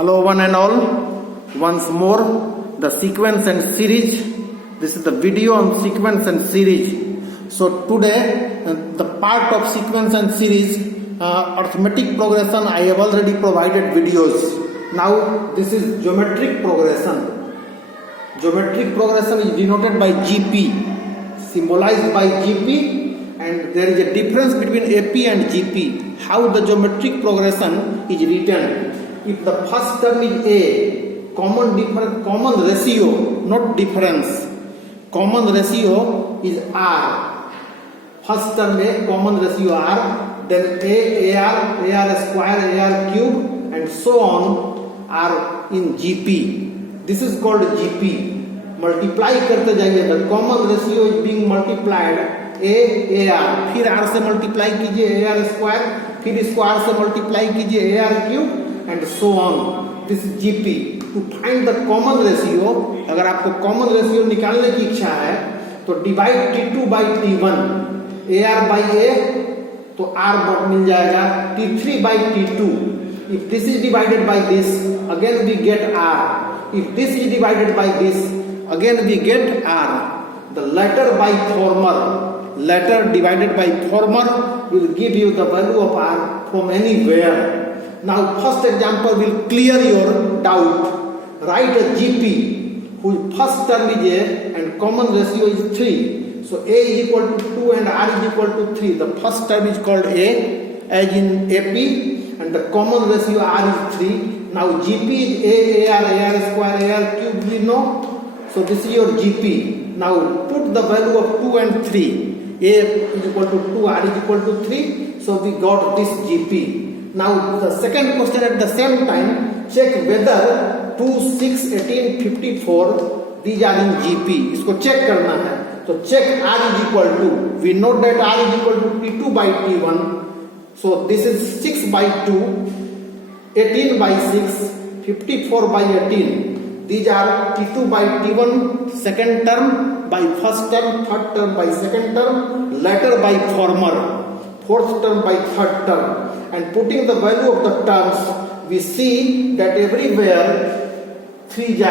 Hello one and all, once more the sequence and series. This is the video on sequence and series. So today the part of sequence and series arithmetic progression I have already provided videos. Now this is geometric progression. Geometric progression is denoted by GP, symbolized by GP, and there is a difference between AP and GP. How the geometric progression is written. If the first term is A, common ratio, not difference. Common ratio is R. First term A, common ratio R. Then A, AR square, AR cube, and so on are in GP. This is called GP. Multiply करते जाइए. The common ratio is being multiplied. A, AR. फिर R से multiply कीजिए AR square. फिर इसको R से multiply कीजिए AR cube. And so on. This is GP. To find the common ratio, अगर आपको common ratio निकालने की इच्छा है तो divide T2 by T1, AR by A, तो R मिल जाएगा, T3 by T2. If this is divided by this, again we get R. If this is divided by this, again we get R. The latter by former, latter divided by former will give you the value of R from anywhere. Now first example will clear your doubt. Write a GP whose first term is A and common ratio is 3. So A is equal to 2 and R is equal to 3. The first term is called A as in AP and the common ratio R is 3. Now GP is A, AR square, AR cube we know. So this is your GP. Now put the value of 2 and 3. A is equal to 2, R is equal to 3. So we got this GP. Now the second question at the same time, check whether 2, 6, 18, 54 these are in GP. इसको check करना है. तो check R is equal to, we know that R is equal to T2 by T1. So this is 6 by 2, 18 by 6, 54 by 18. These are T2 by T1 second term by first term, third term by second term, latter by former, fourth term by third term. And putting the value of the terms, we see that everywhere 3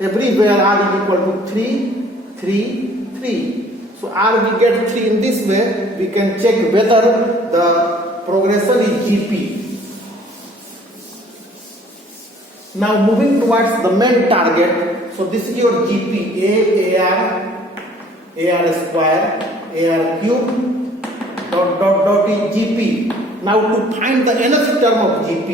everywhere R is equal to 3, 3, 3. So R we get 3 in this way. We can check whether the progression is GP. Now moving towards the main target. So this is your GP. AR square, AR cube, dot is GP. Now to find the nth term of GP,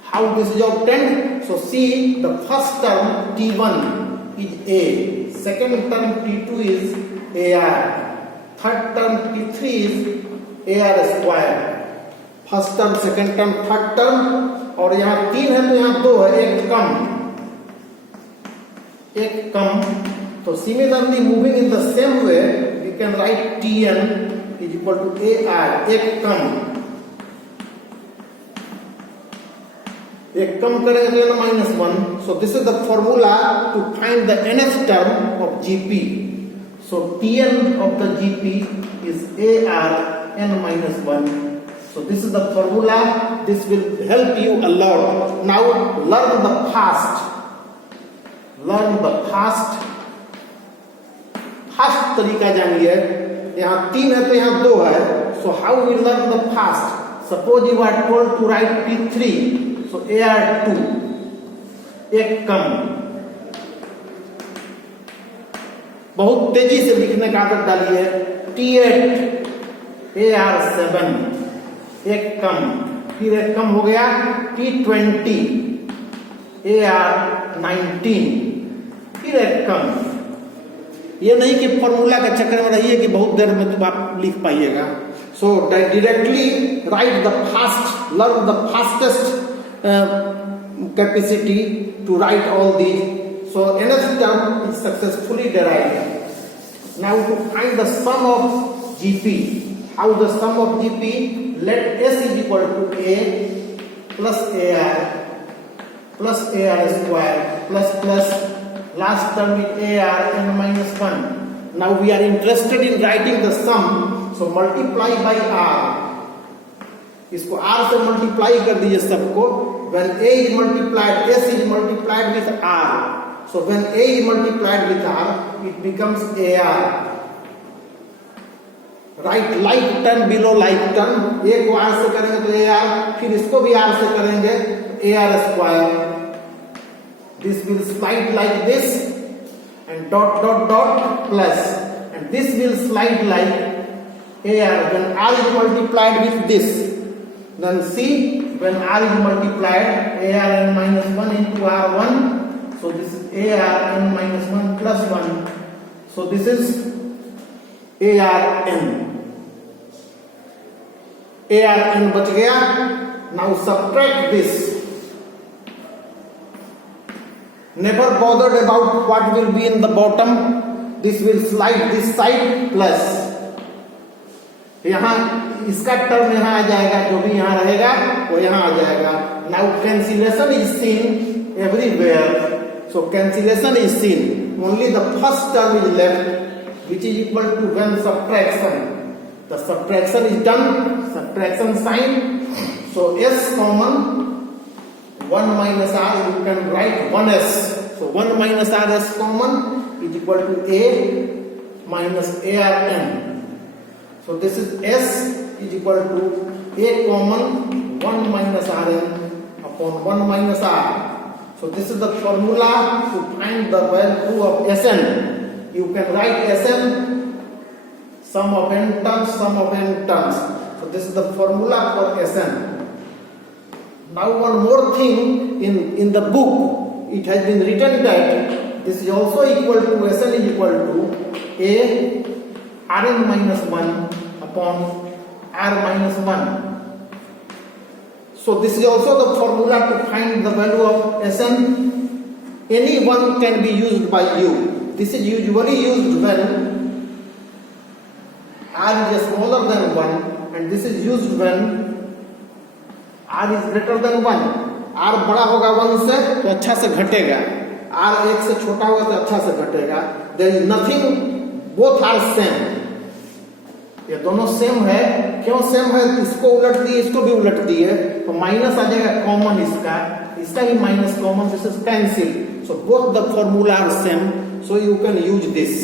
how this is obtained? So see, the first term T1 is A, second term T2 is AR, third term T3 is AR square, first term, second term, third term, और यहाँ 3 है तो यहाँ 2 है, एक कम. So similarly, moving in the same way, we can write Tn is equal to AR, एक कम करेंगे तो -1. So this is the formula to find the nth term of GP. So Tn of the GP is AR n-1. So this is the formula. This will help you a lot. Now learn the fast. Fast तरीका जानिए. यहाँ 3 है तो यहाँ 2 है. So how we learn the fast? Suppose you are told to write T3. So AR2 एक कम. बहुत तेजी से लिखने का आदत डालिए. T8 AR7 एक कम. फिर एक कम हो गया. T20 AR19 फिर एक कम. ये नहीं कि फॉर्मूला का चक्कर में रहिए कि बहुत देर में तुम आप लिख पाइएगा. So directly write the fast, learn the fastest capacity to write all these. So nth term is successfully derived. Now to find the sum of GP. How the sum of GP? Let S is equal to A plus AR plus AR square plus last term is AR n-1. Now we are interested in writing the sum so multiply by R, इसको R से multiply कर दीजिए सबको। When A is multiplied, S is multiplied with R, so when A is multiplied with R it becomes A R. Right like term below like term, A को R से करेंगे तो A R, फिर इसको भी आर से करेंगे तो A R square. This will slide like this and dot dot dot plus, and this will slide like AR when R is multiplied with this. Then see, when R is multiplied, ARn minus 1 into R1, so this is ARn minus 1 plus 1, so this is ARn बच गया। Now subtract this. Never bothered about what will be in the bottom. This will slide this side plus, यहाँ इसका term यहाँ आ जाएगा, जो भी यहाँ रहेगा वो यहाँ आ जाएगा। Now cancellation is seen everywhere, so cancellation is seen. Only the first term is left, which is equal to when subtraction. The subtraction is done, subtraction sign. So S common, 1 minus r, you can write 1s. So 1 minus rs common is equal to a minus arn. So this is s is equal to a common 1 minus rn upon 1 minus r. So this is the formula to find the value of Sn. You can write Sn sum of n terms, sum of n terms. So this is the formula for Sn. Now one more thing, in the book it has been written that this is also equal to Sn is equal to a Rn minus 1 upon R minus 1. So this is also the formula to find the value of Sn. Any one can be used by you. This is usually used when R is smaller than 1, and this is used when R is greater than 1. R बड़ा होगा 1 से तो अच्छा से घटेगा, R 1 से छोटा होगा तो अच्छा से घटेगा। There is nothing, both are same. ये दोनों सेम है। क्यों सेम है? इसको उलट दिए, इसको भी उलट दिए, तो माइनस आ जाएगा कॉमन, इसका भी minus common, this is cancel. So both the formula are same, so you can use this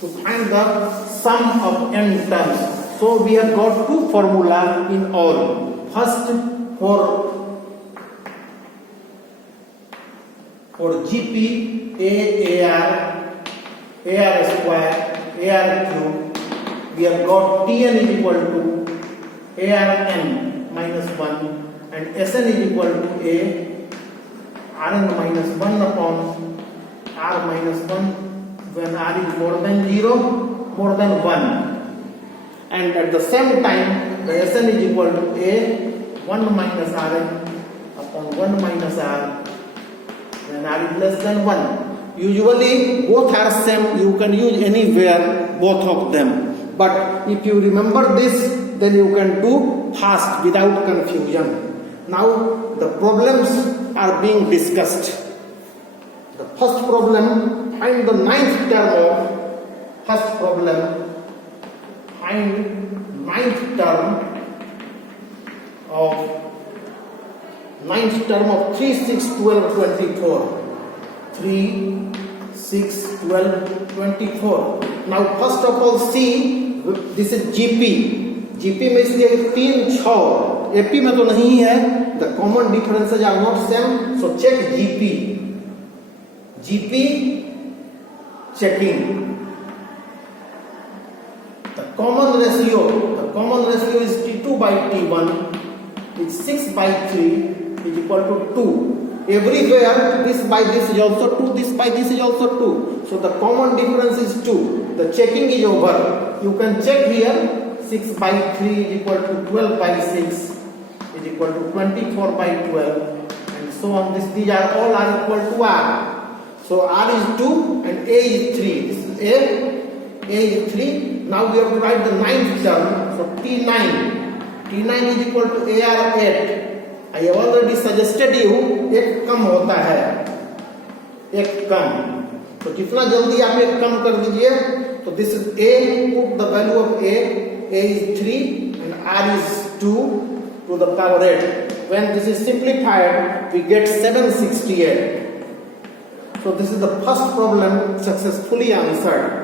to find the sum of n terms. So we have got two formula in all. First for GP, AR square, AR cube, we have got Tn is equal to ARn minus 1 and Sn is equal to a Rn minus 1 upon R minus 1 when R is more than 0, more than 1, and at the same time the Sn is equal to a 1 minus Rn upon 1 minus R when R is less than 1. Usually both are same, you can use anywhere both of them, but if you remember this, then you can do fast without confusion. Now the problems are being discussed. The first problem, find the ninth term of, first problem, find ninth term of 3, 6, 12, 24. 3, 6, 12, 24. Now first of all see, this is GP. GP में इसलिए 3, 6, AP में तो नहीं है. The common differences are not same, so check GP. GP checking. The common ratio is T2 by T1 is 6 by 3 is equal to 2. Everywhere this by this is also 2, this by this is also 2. So the common difference is 2. The checking is over. You can check here, 6 by 3 is equal to 12 by 6 is equal to 24 by 12 and so on. These are all are equal to R. So R is 2 and A is 3. This is A is 3. Now we have to write the ninth term. So T9. T9 is equal to AR 8. I have already suggested you, एक कम होता है, एक कम. तो जितना जल्दी आप एक कम कर दीजिए, तो this is a, put the value of a is 3 and r is 2 to the power 8. When this is simplified, we get 768. So this is the first problem successfully answered.